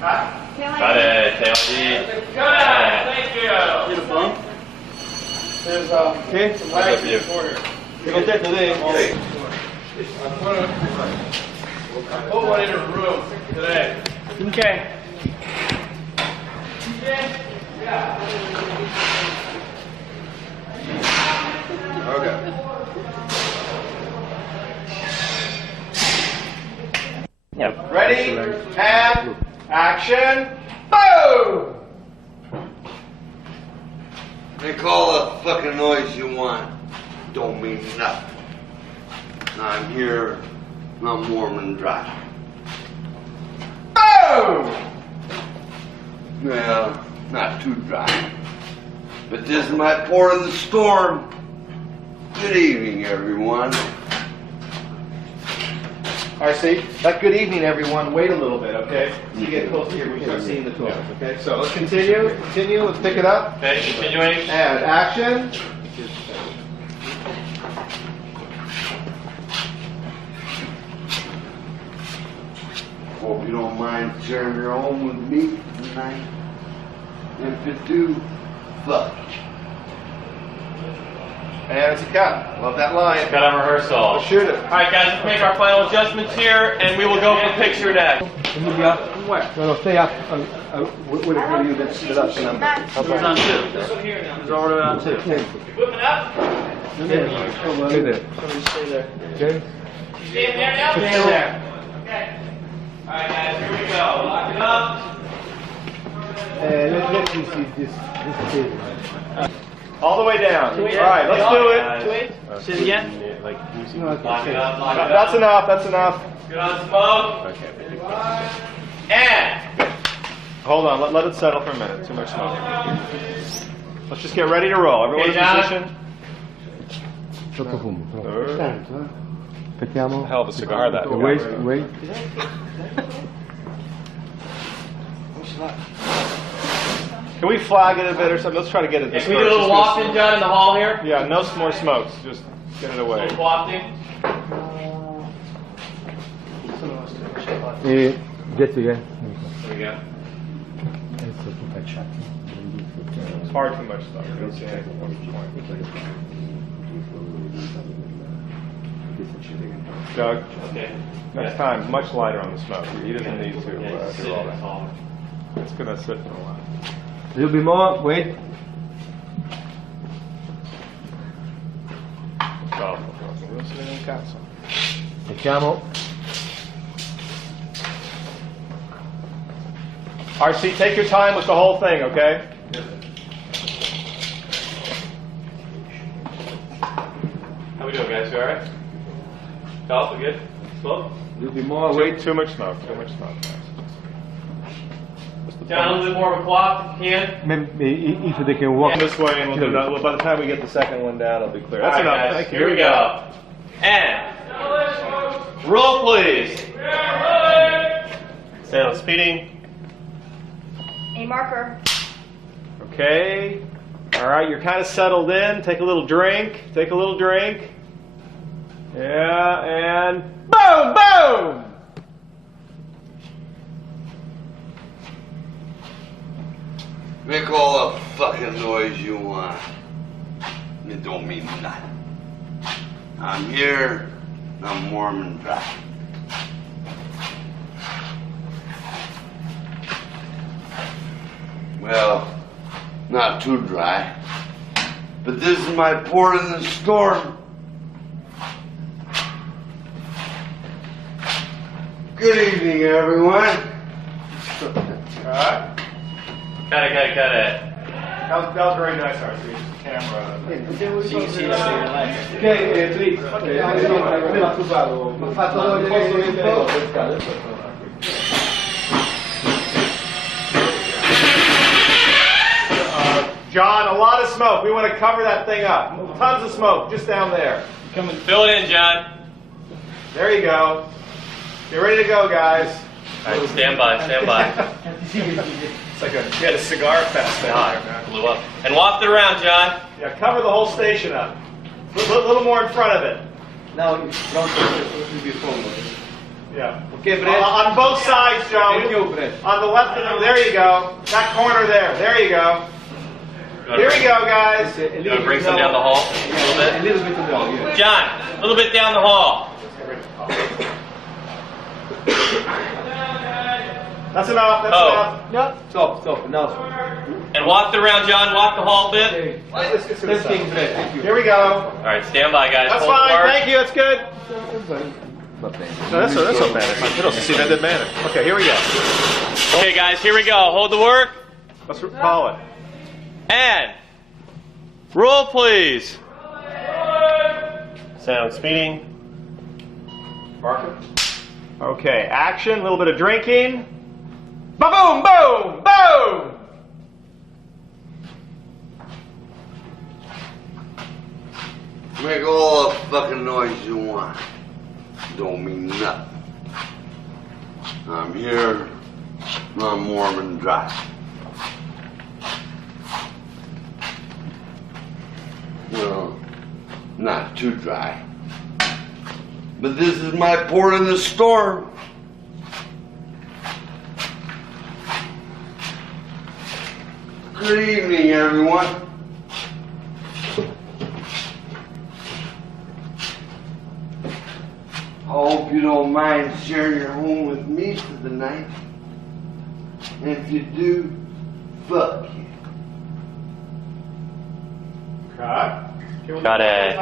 Got it. Tail lead. Got it. Thank you. Need a bump? There's Okay. some legs in the corner. You got that today? Put one in a room today. Okay. Okay. Yep. Ready? And action. Boom! Make all the fucking noise you want. Don't mean nothing. I'm here, I'm warm and dry. Boom! Well, not too dry. But this is my port of the storm. Good evening, everyone. RC, that good evening, everyone. Wait a little bit, okay? So you get close here, we start seeing the tools, okay? So let's continue, let's pick it up. Okay, continuing. And action. Hope you don't mind sharing your home with me tonight. If you do, fuck. And it's a cut. Love that line. Got on rehearsal. Let's shoot it. All right, guys, let's make our final adjustments here, and we will go for picture next. No, stay up. What do you set up the number? It's on 2. It's already on 2. Equipment up. Stay there. Stay there. Okay. Stand there now. Stand there. Okay. All right, guys, here we go. Lock it up. Let me see this. All the way down. All right, let's do it. Say it again. Lock it up. Lock it up. That's enough, that's enough. Good on smoke. And Hold on, let it settle for a minute. Too much smoke. Let's just get ready to roll. Everyone's in position. Sottofumo. Aspettiamo. Hell of a cigar that. Wait. Can we flag it a bit or something? Let's try to get it can dispersed. we do a little wafting, John, in the hall here? Yeah, no more smokes. Just get it away. A little wafting. Get again. There we go. It's hard too much stuff. You don't see anything at one point. Doug, Okay. next time, much lighter on the smoke. He doesn't need to Yeah, sit do all in the that. hall. It's going to sit for a while. A little bit more. Wait. Mettiamo. RC, take your time with the whole thing, okay? How we doing, guys? You all right? Golf, we good? Smoke? A little bit more. Wait, Wait. too much smoke. Too much smoke. John, a little bit more of a quaff, if you can. Maybe if they can walk. This way, and we'll do that. Well, by the time we get the second one down, it'll be clear. That's All right, enough. guys, Thank you. here we go. And roll, please. Stay on speeding. A marker. Okay. All right, you're kind of settled in. Take a little drink. Take a little drink. Yeah, and boom, boom. Make all the fucking noise you want. It don't mean nothing. I'm here, I'm warm and dry. Well, not too dry. But this is my port in the storm. Good evening, everyone. All right. Got it. That was very nice, RC. Camera. Ok, please. Appena scusato. Mi ha fatto vedere. John, a lot of smoke. We want to cover that thing up. Tons of smoke just down there. Fill it in, John. There you go. Get ready to go, guys. All right, stand by. It's like we had a cigar fest down there, man. Blew up. And waft it around, John. Yeah, cover the whole station up. A little more in front of it. Now, don't be Yeah. Okay, Brett. On both sides, Joe. Thank you, Brett. On the left of them. There you go. That corner there. There you go. Here we go, guys. You want to bring some down the hall a little A bit? little bit down, yeah. John, a little bit down the hall. That's enough. That's Oh. enough. Yeah, stop, now. And walk around, John. Walk the hall a bit. Let's get to Let's this take side. Brett, thank you. Here we go. All right, stand by, guys. That's Hold the fine. bar. Thank you. That's good. Va bene. No, that's not bad. It doesn't see that bad. Okay, here we go. Okay, guys, here we go. Hold the work. Let's call it. And roll, please. Sound speeding. Marker. Okay, action. A little bit of drinking. Ba-boom, boom, boom. Make all the fucking noise you want. Don't mean nothing. I'm here. I'm warm and dry. Well, not too dry. But this is my port in the storm. Good evening, everyone. I hope you don't mind sharing your home with me for the night. And if you do, fuck you. Cut. Got it.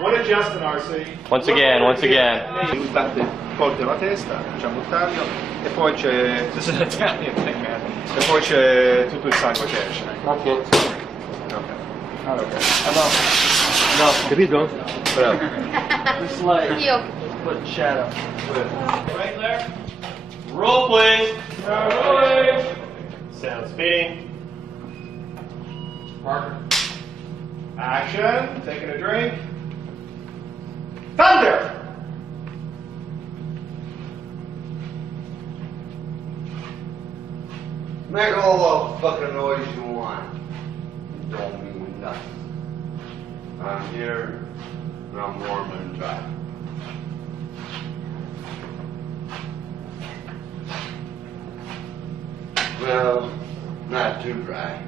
One adjustment, RC. Once again. Buttate colto la testa, facciamo il taglio e poi c'è. E poi c'è tutto il sangue che esce. Ok. Ok. No. Capito? Bravo. Io. Right there. Roll, please. Rolling. Sound speeding. Marker. Action. Taking a drink. Thunder. Make all the fucking noise you want. It don't mean nothing. I'm here, and I'm warm and dry. Well, not too dry.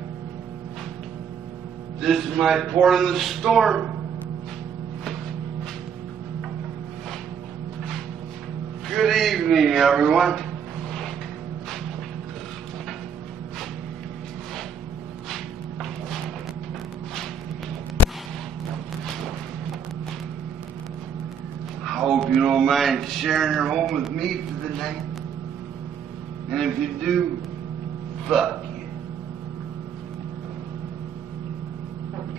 This is my port in the storm. Good evening, everyone. I hope you don't mind sharing your home with me for the night. And if you do, fuck you.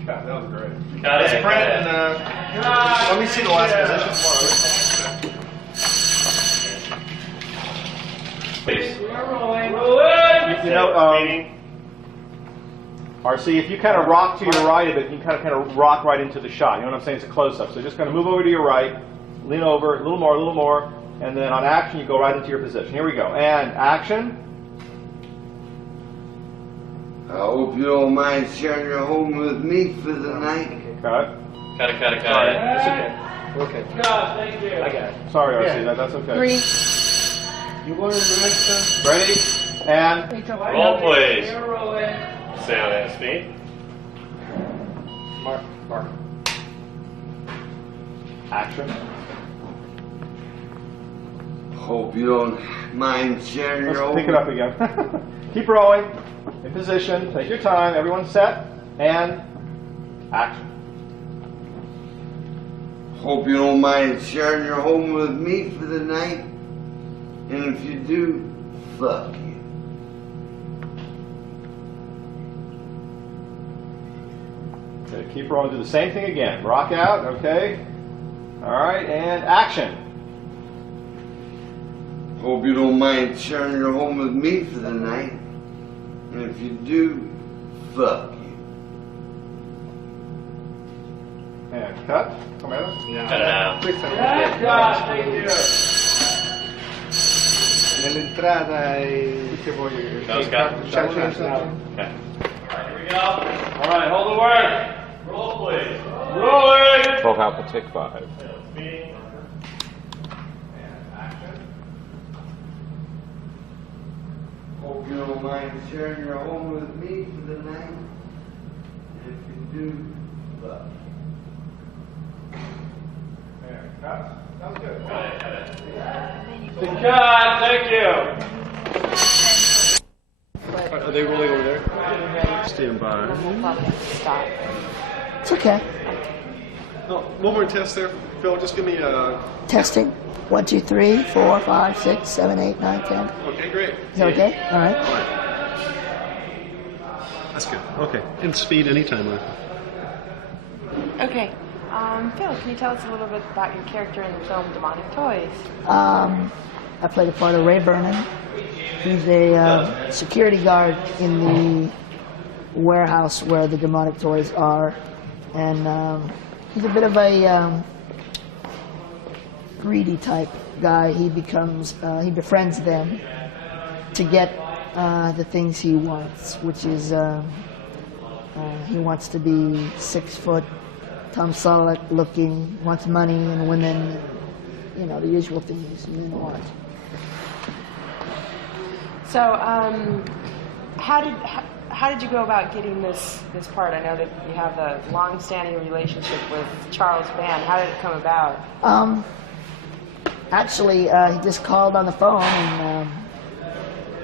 God, that was great. Got Let's it. print and let me see the last position. Please. You know, RC, if you kind of rock to your right a bit, you can kind of rock right into the shot. You know what I'm saying? It's a close-up. So just kind of move over to your right, lean over, a little more, and then on action, you go right into your position. Here we go. And action. I hope you don't mind sharing your home with me for the night. Cut. Got it. Sorry. It's okay. Okay. God, thank you. I got it. Sorry, RC. That's okay. 3. You want to next Ready? And Roll, please. sound and speed. Mark. Action. Hope you don't mind sharing your Let's home. pick it up again. Keep rolling. In position. Take your time. Everyone set. And action. Hope you don't mind sharing your home with me for the night. And if you do, fuck you. Okay, keep rolling. Do the same thing again. Rock out. Okay. All right. And action. Hope you don't mind sharing your home with me for the night. And if you do, fuck you. And cut. Come at us. Cut it out. Nell'entrata e Those guys? c'è Okay. All right, here we go. All right, hold the word. Roll, please. Rolling. 12 Alpha, take 5. Speed. And action. mind sharing your home with me for the night? If you do, love. That was good. Good job, thank you. Are they rolling over there? Stand by. We'll probably have to stop. It's okay. Oh, one more test there, Phil. Just give me a. Testing. 1, 2, 3, 4, 5, 6, 7, 8, 9, 10. Okay, great. Is that okay? All right. That's good. Okay. And speed anytime, Michael. Okay. Phil, can you tell us a little bit about your character in the film Demonic Toys? I played the part of Ray Vernon. He's a security guard in the warehouse where the demonic toys are. And he's a bit of a greedy type guy. He befriends them to get the things he wants, which is he wants to be 6 foot, Tom Selleck looking, wants money and women, you know, the usual things men want. So, how did you go about getting this part? I know that you have a long-standing relationship with Charles Band. How did it come about? Actually, he just called on the phone and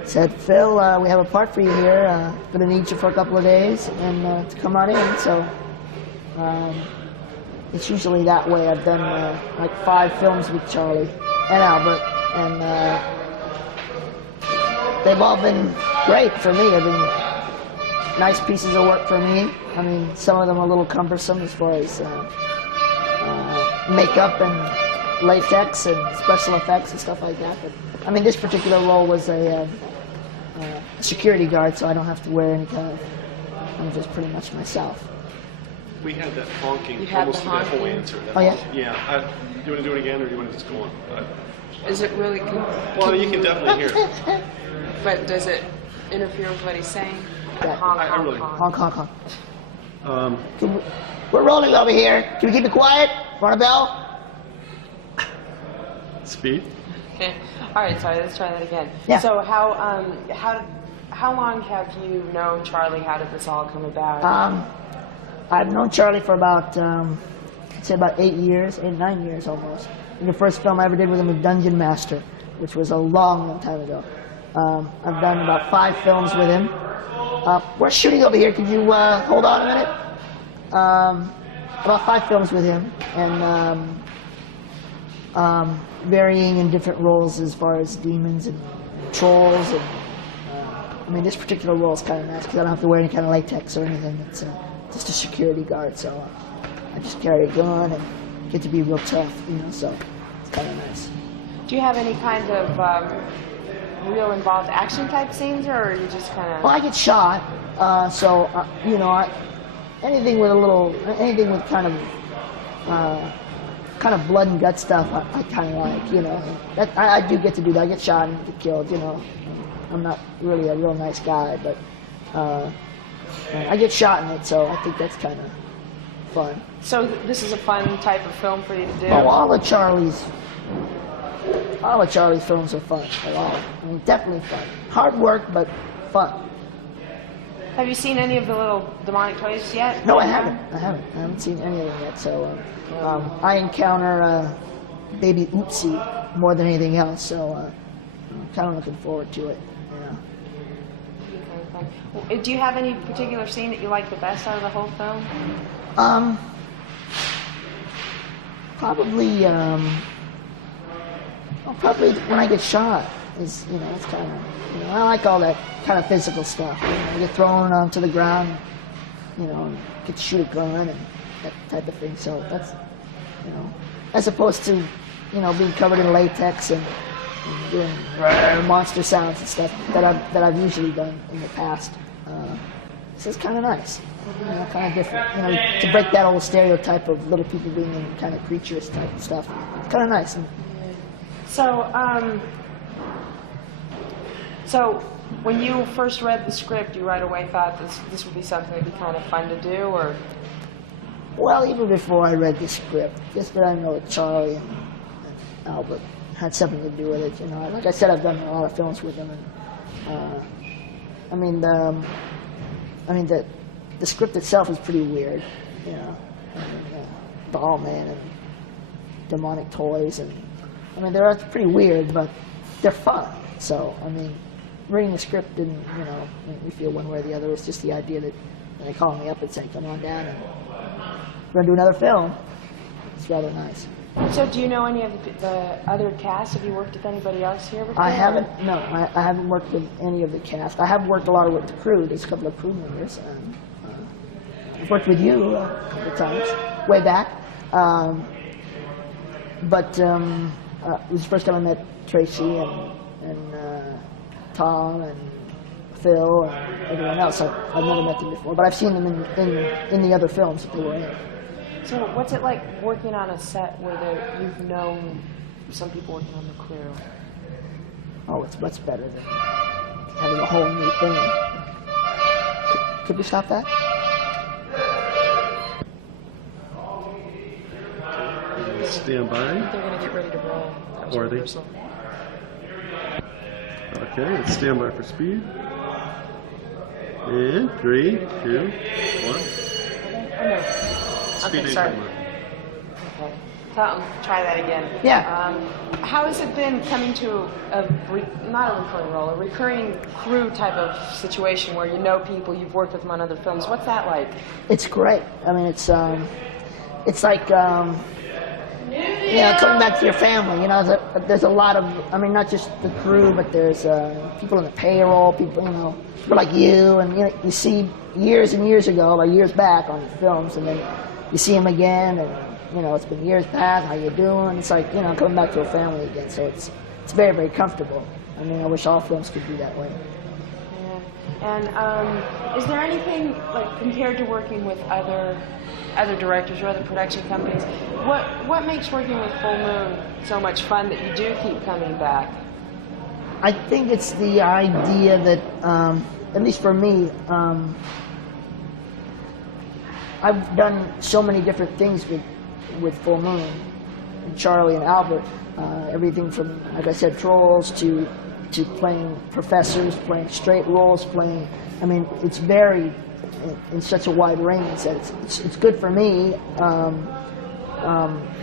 said, Phil, we have a part for you here. Going to need you for a couple of days and to come on in. So it's usually that way. I've done like 5 films with Charlie and Albert, and they've all been great for me. They've been nice pieces of work for me. I mean, some of them are a little cumbersome as far as makeup and latex and special effects and stuff like that. But I mean, this particular role was a security guard, so I don't have to wear any kind of. I'm just pretty much myself. We had that honking You had almost the to that whole honking? answer. That Oh, yeah? Yeah. You want to do it again, or do you want to just go on? Is it really? Well, you can definitely hear it. But does it interfere with what he's saying? Yeah. Honk, I honk, really- honk. Honk, honk, honk. We're rolling over here. Can we keep it quiet? Want a bell? Speed? Okay. All right, sorry, let's try that again. Yeah. So how long have you known Charlie? How did this all come about? I've known Charlie for about, I'd say about 8 years, 9 years almost. And the first film I ever did with him was Dungeon Master, which was a long, long time ago. I've done about 5 films with him. We're shooting over here. Could you hold on a minute? About 5 films with him, and varying in different roles as far as demons and trolls. And I mean, this particular role is kind of nice because I don't have to wear any kind of latex or anything. It's just a security guard, so I just carry a gun and get to be real tough, you know. So it's kind of nice. Do you have any kind of real involved action type scenes, or are you just kind of? Well, I get shot, so you know, anything with kind of blood and gut stuff, I kind of like, you know. I do get to do that. I get shot and get killed, you know. I'm not really a real nice guy, but I get shot in it, so I think that's kind of fun. So this is a fun type of film for you to do. Oh, all of Charlie's films are fun. A lot. I mean, definitely fun. Hard work, but fun. Have you seen any of the little demonic toys yet? No, I haven't. I haven't seen any of them yet. So I encounter baby Oopsie more than anything else. So I'm kind of looking forward to it. Okay, fun. Do you have any particular scene that you like the best out of the whole film? Probably when I get shot. Is, you know, it's kind of, you know, I like all that kind of physical stuff. You know, you get thrown onto the ground, you know, and get to shoot a gun and that type of thing. So that's, you know, as opposed to, you know, being covered in latex and doing monster sounds and stuff that I've usually done in the past. This is kind of nice, you know, kind of different. You know, to break that old stereotype of little people being in kind of creatures type of stuff. It's kind of nice. So when you first read the script, you right away thought this would be something that'd be kind of fun to do, or? Well, even before I read the script, just that I know that Charlie and Albert had something to do with it. You know, like I said, I've done a lot of films with them, and I mean, the script itself is pretty weird, you know. I mean, Dollman and demonic toys, and I mean, they're pretty weird, but they're fun. So, I mean, reading the script didn't, you know, make me feel one way or the other. It's just the idea that when they call me up and say, "Come on down, and we're gonna do another film." It's rather nice. So do you know any of the other cast? Have you worked with anybody else here before? I haven't. No, I haven't worked with any of the cast. I have worked a lot with the crew. There's a couple of crew members. I've worked with you a couple of times, way back. But it was the first time I met Tracy and Tom and Phil and everyone else. I've never met them before, but I've seen them in the other films that they were in. So what's it like working on a set where you've known some people working on the crew? Oh, it's much better than having a whole new thing. Could we stop that? Stand by. They're going to get ready to roll. That was Or they- rehearsal. Okay, let's stand by for speed. And 3, 2, 1. Oh, no. Speed Okay, sorry. timer. Okay. Try that again. Yeah. How has it been coming to not a recurring role, a recurring crew type of situation where you know people, you've worked with them on other films? What's that like? It's great. I mean, it's like you know, coming back to your family. You know, there's a lot of, I mean, not just the crew, but there's people in the payroll, people, you know, people like you, and you know, you see years and years ago, or years back on films, and then you see them again, and you know, it's been years back. How you doing? It's like, you know, coming back to a family again. So it's very, very comfortable. I mean, I wish all films could be that way. Yeah. And is there anything, like, compared to working with other directors or other production companies, what makes working with Full Moon so much fun that you do keep coming back? I think it's the idea that, at least for me, I've done so many different things with Full Moon, and Charlie and Albert, everything from, like I said, trolls to playing professors, playing straight roles, I mean, it's varied in such a wide range that it's good for me.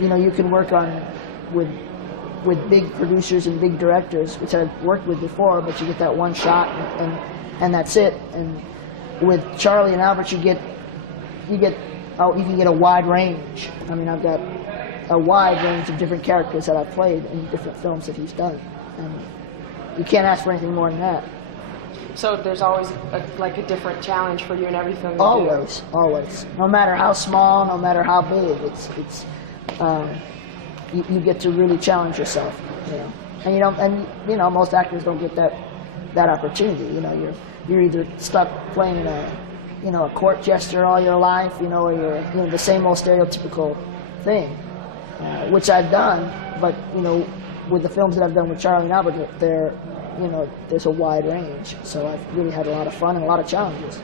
You know, you can work with big producers and big directors, which I've worked with before, but you get that one shot and that's it. And with Charlie and Albert, you can get a wide range. I mean, I've got a wide range of different characters that I've played in different films that he's done, and you can't ask for anything more than that. So there's always like a different challenge for you in every film you Always, always. No matter how small, no matter how big, you get to really challenge yourself. You know, and most actors don't get that opportunity. You know, you're either stuck playing a court jester all your life, or you're the same old stereotypical thing, which I've done. But with the films that I've done with Charlie and Albert, there's a wide range. So I've really had a lot of fun and a lot of challenges.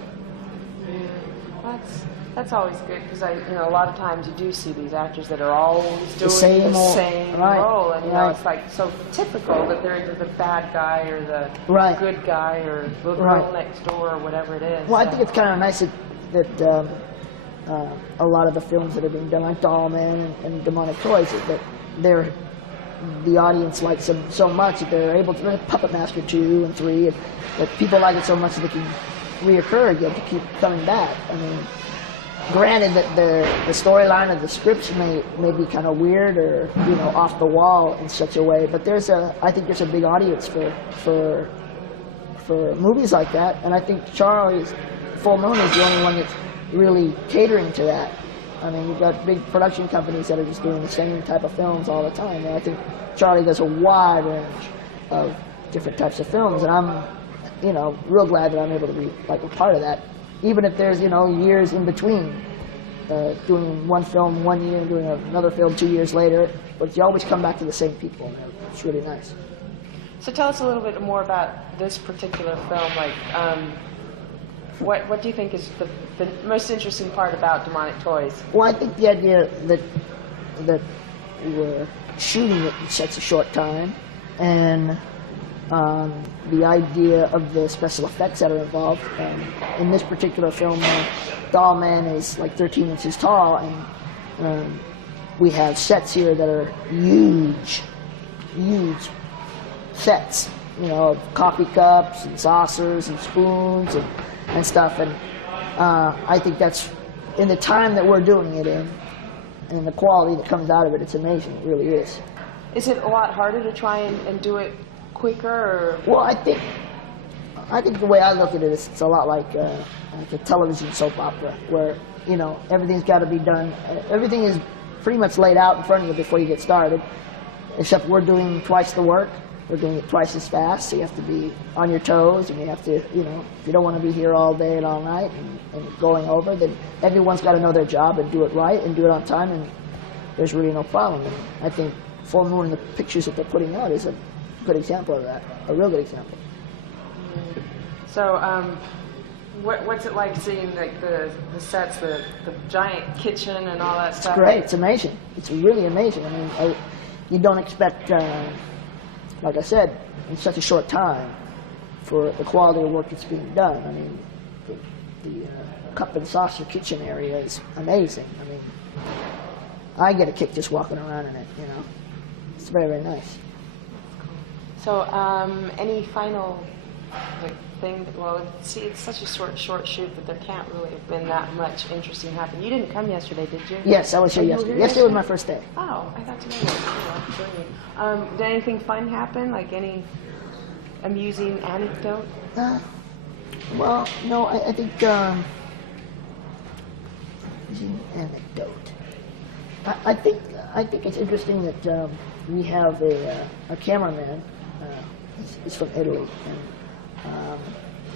That's always good, because a lot of times you do see these actors that are always doing the same right, role, and right. it's like so typical that they're either the bad guy or the right. good guy or the girl right. next door or whatever it is. Well, I think it's kind of nice that a lot of the films that are being done, like Dollman and Demonic Toys, that the audience likes them so much that they're able to Puppet Master 2 and 3, and that people like it so much that they can reoccur again to keep coming back. I mean, granted that the storyline of the scripts may be kind of weird or off the wall in such a way, but I think there's a big audience for movies like that, and I think Charlie's Full Moon is the only one that's really catering to that. I mean, you've got big production companies that are just doing the same type of films all the time, and I think Charlie does a wide range of different types of films, and I'm real glad that I'm able to be like a part of that. Even if there's, years in between, doing one film 1 year and doing another film 2 years later, but you always come back to the same people, and it's really nice. So tell us a little bit more about this particular film. Like, what do you think is the most interesting part about Demonic Toys? Well, I think the idea that we're shooting it in such a short time, and the idea of the special effects that are involved. In this particular film, Dollman is like 13 inches tall, and we have sets here that are huge, huge sets. You know, coffee cups and saucers and spoons and stuff. And I think that's, in the time that we're doing it in, and the quality that comes out of it, it's amazing. It really is. Is it a lot harder to try and do it quicker? Or? Well, I think the way I look at it is it's a lot like a television soap opera, where, you know, everything's got to be done. Everything is pretty much laid out in front of you before you get started, except we're doing twice the work. We're doing it twice as fast, so you have to be on your toes, and you have to, you know, if you don't want to be here all day and all night and going over, then everyone's got to know their job and do it right and do it on time, and there's really no problem. And I think Full Moon and the pictures that they're putting out is a good example of that, a real good example. So, what's it like seeing like the sets, the giant kitchen and all that stuff? It's great. It's amazing. It's really amazing. I mean, you don't expect, like I said, in such a short time, for the quality of work that's being done. I mean, the cup and saucer kitchen area is amazing. I mean, I get a kick just walking around in it, you know. It's very, very nice. So, any final thing? Well, see, it's such a short shoot that there can't really have been that much interesting happen. You didn't come yesterday, did you? Yes, I was here yesterday. Yesterday was my first day. Oh, I thought today was. Did anything fun happen? Like any amusing anecdote? Well, no, I think amusing anecdote. I think it's interesting that we have a cameraman. He's from Italy, and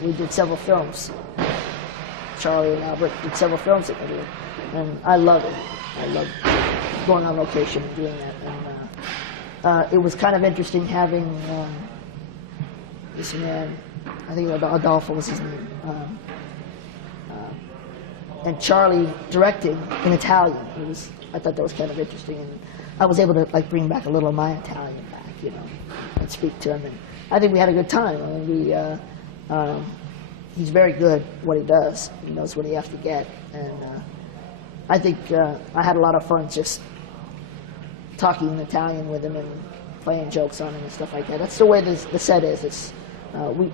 we did several films. Charlie and Albert did several films in Italy, and I love it. I love going on location and doing that. And it was kind of interesting having this man, I think Adolfo was his name, and Charlie directing in Italian. I thought that was kind of interesting, and I was able to like bring back a little of my Italian back, you know, and speak to him. And I think we had a good time. I mean, he's very good at what he does. He knows what he has to get, and I think I had a lot of fun just talking in Italian with him and playing jokes on him and stuff like that. That's the way the set is. It's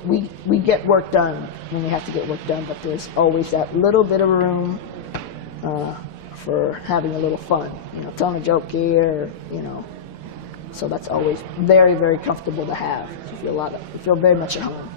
we get work done when we have to get work done, but there's always that little bit of room for having a little fun. You know, telling a joke here, you know. So that's always very, very comfortable to have. You feel very much at home.